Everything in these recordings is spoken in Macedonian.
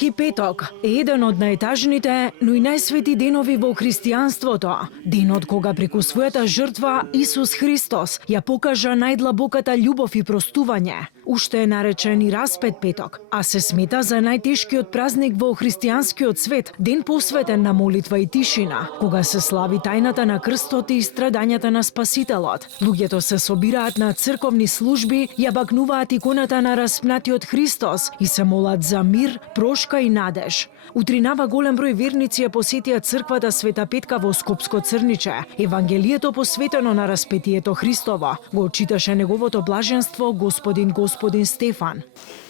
Велики петок е еден од најтажните, но и најсвети денови во христијанството. Денот кога преку својата жртва Исус Христос ја покажа најдлабоката љубов и простување. Уште е наречен и Распет петок, а се смета за најтешкиот празник во христијанскиот свет, ден посветен на молитва и тишина, кога се слави тајната на крстот и страдањата на Спасителот. Луѓето се собираат на црковни служби, ја бакнуваат иконата на распнатиот Христос и се молат за мир, прошка и надеж. Утринава голем број верници ја посетија црквата Света Петка во Скопско Црниче. Евангелието посветено на распетието Христово го читаше неговото блаженство Господин Стефан.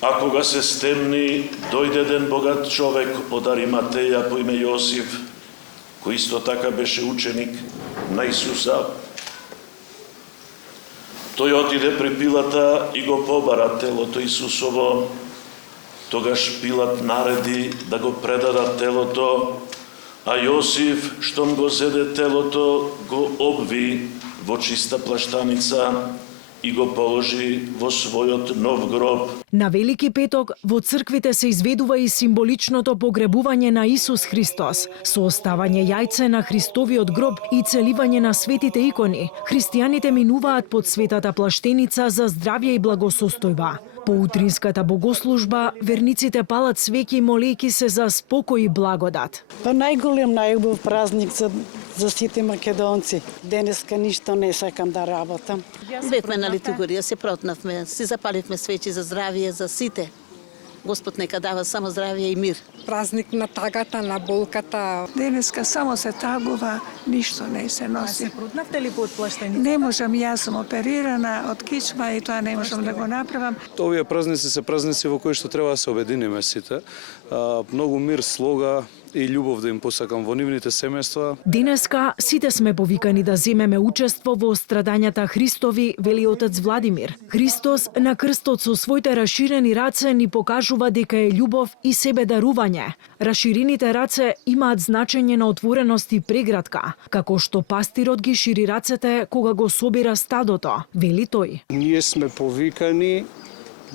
А кога се стемни, дојде еден богат човек од Ариматеја по име Јосиф, кој исто така беше ученик на Исуса. Тој отиде при Пилата и го побара телото Исусово. Тогаш Пилат нареди да го предадат телото, а Јосиф, штом го зеде телото, го обви во чиста плаштаница и го положи во својот нов гроб. На Велики петок во црквите се изведува и символичното погребување на Исус Христос, со оставање јајце на Христовиот гроб и целивање на светите икони. Христијаните минуваат под светата плаштеница за здравје и благосостојба. По утринската богослужба, верниците палат свеќи молејки се за спокој и благодат. Па најубав празник за сите македонци. Денеска ништо не сакам да работам. Бевме на литургија, се протнавме, си запаливме свеќи за здравие за сите. Господ нека дава само здравие и мир. Празник на тагата, на болката. Денеска само се тагува, ништо не се носи. Се протнавте ли под плаштеница? Не можам, јас сум оперирана од кичма и тоа не можам да го направам. Овие празници се празници во кои што треба да се обединиме сите. Многу мир, слога и љубов да им посакам во нивните семејства. Денеска сите сме повикани да земеме учество во страдањата Христови, вели отец Владимир. Христос на крстот со своите раширени раце ни покажува дека е љубов и себе дарување. Раширените раце имаат значење на отвореност и прегратка, како што пастирот ги шири рацете кога го собира стадото, вели тој. Ние сме повикани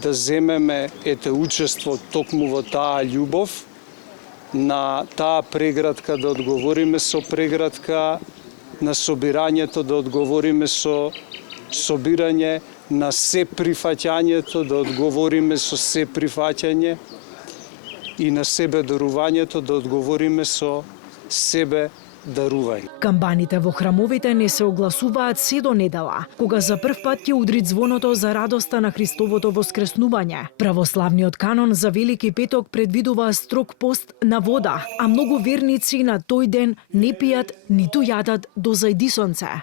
да земеме учество токму во таа љубов, на таа прегратка да одговориме со прегратка, на собирањето да одговориме со собирање, на се прифаќањето да одговориме со се прифаќање и на себе дарувањето да одговориме со себе дарување. Камбаните во храмовите не се огласуваат се до недела, кога за прв пат ќе удри звоното за радоста на Христовото воскреснување. Православниот канон за Велики петок предвидува строг пост на вода, а многу верници на тој ден не пијат ниту јадат до зајдисонце.